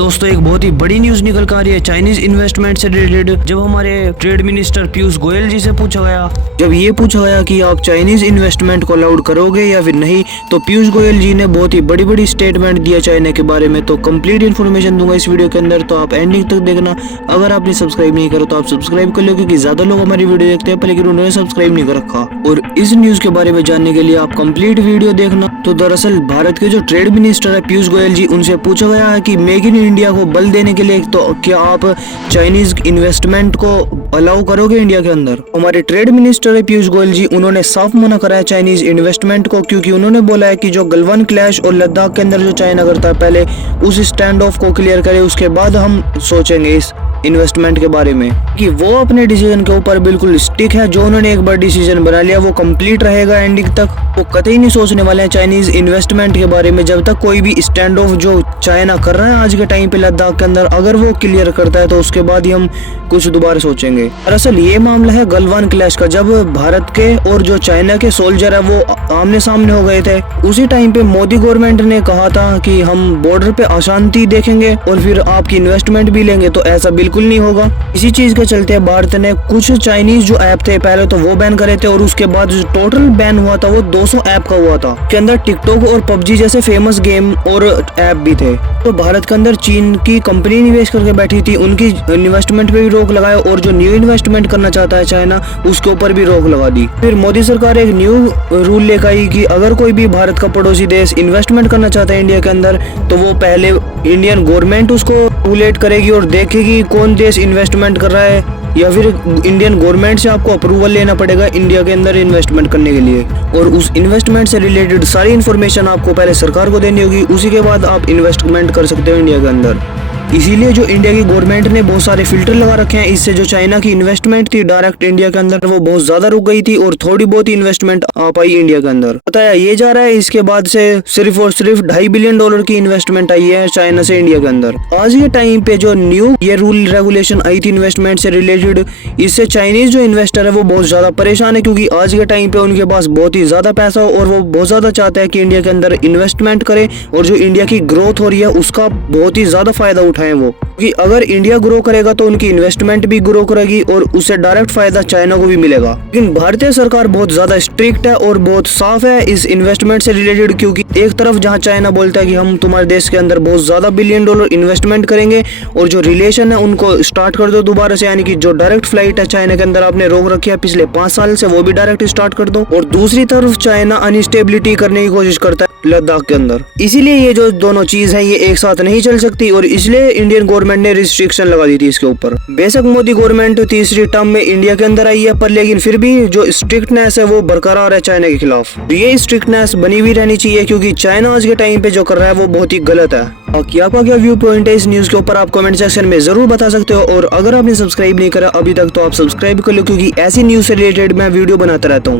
दोस्तों एक बहुत ही बड़ी न्यूज निकल कर आ रही है चाइनीज इन्वेस्टमेंट से रिलेटेड। जब हमारे ट्रेड मिनिस्टर पीयूष गोयल जी से पूछा गया, जब ये पूछा गया कि आप चाइनीज इन्वेस्टमेंट को अलाउड करोगे या फिर नहीं, तो पीयूष गोयल जी ने बहुत ही बड़ी बड़ी स्टेटमेंट दिया चाइना के बारे में। तो कंप्लीट इन्फॉर्मेशन दूंगा इस वीडियो के अंदर, तो आप एंडिंग तक देखना। अगर आपने सब्सक्राइब नहीं करो तो आप सब्सक्राइब कर लो, क्योंकि ज्यादा लोग हमारी वीडियो देखते हैं लेकिन उन्होंने सब्सक्राइब नहीं कर रखा। और इस न्यूज के बारे में जानने के लिए आप कंप्लीट वीडियो देखना। तो दरअसल भारत के जो ट्रेड मिनिस्टर है पीयूष गोयल जी, उनसे पूछा गया है कि मेक इन इंडिया को बल देने के लिए तो क्या आप चाइनीज इन्वेस्टमेंट को अलाउ करोगे इंडिया के अंदर। हमारे ट्रेड मिनिस्टर है पीयूष गोयल जी, उन्होंने साफ मना करा है चाइनीज इन्वेस्टमेंट को, क्योंकि उन्होंने बोला है कि जो गलवान क्लैश और लद्दाख के अंदर जो चाइना करता है, पहले उस स्टैंड ऑफ को क्लियर करे, उसके बाद हम सोचेंगे इस इन्वेस्टमेंट के बारे में। कि वो अपने डिसीजन के ऊपर बिल्कुल स्टिक है। जो उन्होंने एक बार डिसीजन बना लिया वो कंप्लीट रहेगा एंडिंग तक। वो कतई नहीं सोचने वाले हैं चाइनीज इन्वेस्टमेंट के बारे में जब तक कोई भी स्टैंड ऑफ जो चाइना कर रहा है आज के टाइम पे लद्दाख के अंदर, अगर वो क्लियर करता है तो उसके बाद ही हम कुछ दोबारा सोचेंगे। दरअसल ये मामला है गलवान क्लैश का। जब भारत के और जो चाइना के सोल्जर है वो आमने सामने हो गए थे, उसी टाइम पे मोदी गवर्नमेंट ने कहा था कि हम बॉर्डर पे अशांति देखेंगे और फिर आपकी इन्वेस्टमेंट भी लेंगे। तो ऐसा बिल्कुल नहीं होगा। इसी चीज के चलते भारत ने कुछ चाइनीज जो ऐप थे पहले तो वो बैन करे थे, और उसके बाद जो टोटल बैन हुआ था वो 200 ऐप का हुआ था। के अंदर टिकटॉक और पबजी जैसे फेमस गेम और ऐप भी थे। तो भारत के अंदर चीन की कंपनी निवेश करके बैठी थी, उनकी इन्वेस्टमेंट पे भी रोक लगाए, और जो न्यू इन्वेस्टमेंट करना चाहता है चाइना उसके ऊपर भी रोक लगा दी। फिर मोदी सरकार एक न्यू रूल लेकर आई कि अगर कोई भी भारत का पड़ोसी देश इन्वेस्टमेंट करना चाहता है इंडिया के अंदर, तो वो पहले इंडियन गवर्नमेंट उसको रेगुलेट करेगी और देखेगी कौन देश इन्वेस्टमेंट कर रहा है, या फिर इंडियन गवर्नमेंट से आपको अप्रूवल लेना पड़ेगा इंडिया के अंदर इन्वेस्टमेंट करने के लिए। और उस इन्वेस्टमेंट से रिलेटेड सारी इन्फॉर्मेशन आपको पहले सरकार को देनी होगी, उसी के बाद आप इन्वेस्टमेंट कर सकते हो इंडिया के अंदर। इसीलिए जो इंडिया की गवर्नमेंट ने बहुत सारे फिल्टर लगा रखे हैं, इससे जो चाइना की इन्वेस्टमेंट थी डायरेक्ट इंडिया के अंदर वो बहुत ज्यादा रुक गई थी, और थोड़ी बहुत ही इन्वेस्टमेंट आ पाई इंडिया के अंदर। बताया ये जा रहा है इसके बाद से सिर्फ और सिर्फ $2.5 बिलियन की इन्वेस्टमेंट आई है चाइना से इंडिया के अंदर। आज के टाइम पे जो न्यू ये रूल रेगुलेशन आई थी इन्वेस्टमेंट से रिलेटेड, इससे चाइनीज जो इन्वेस्टर है वो बहुत ज्यादा परेशान है, क्योंकि आज के टाइम पे उनके पास बहुत ही ज्यादा पैसा हो और वो बहुत ज्यादा चाहते हैं कि इंडिया के अंदर इन्वेस्टमेंट करे, और जो इंडिया की ग्रोथ हो रही है उसका बहुत ही ज्यादा फायदा उठाए वो। कि अगर इंडिया ग्रो करेगा तो उनकी इन्वेस्टमेंट भी ग्रो करेगी और उससे डायरेक्ट फायदा चाइना को भी मिलेगा। लेकिन भारतीय सरकार बहुत ज्यादा स्ट्रिक्ट है और बहुत साफ है इस इन्वेस्टमेंट से रिलेटेड, क्योंकि एक तरफ जहां चाइना बोलता है कि हम तुम्हारे देश के अंदर बहुत ज्यादा $1 बिलियन इन्वेस्टमेंट करेंगे और जो रिलेशन है उनको स्टार्ट कर दो दोबारा से, यानी कि जो डायरेक्ट फ्लाइट है चाइना के अंदर आपने रोक रखी है पिछले 5 साल से वो भी डायरेक्ट स्टार्ट कर दो। और दूसरी तरफ चाइना अनस्टेबिलिटी करने की कोशिश करता है लद्दाख के अंदर। इसीलिए ये जो दोनों चीज है ये एक साथ नहीं चल सकती, और इसलिए इंडियन गवर्नमेंट ने रिस्ट्रिक्शन लगा दी थी इसके ऊपर। बेशक मोदी गवर्नमेंट तीसरी टर्म में इंडिया के अंदर आई है, पर लेकिन फिर भी जो स्ट्रिक्टनेस है वो बरकरार है चाइना के खिलाफ। ये स्ट्रिक्टनेस बनी हुई रहनी चाहिए, क्योंकि चाइना आज के टाइम पे जो कर रहा है वो बहुत ही गलत है। बाकी आपका क्या व्यू पॉइंट है इस न्यूज के ऊपर आप कमेंट सेक्शन में जरूर बता सकते हो। और अगर आपने सब्सक्राइब नहीं करा अभी तक तो आप सब्सक्राइब कर लो, क्योंकि ऐसी न्यूज से रिलेटेड मैं वीडियो बनाता रहता हूँ।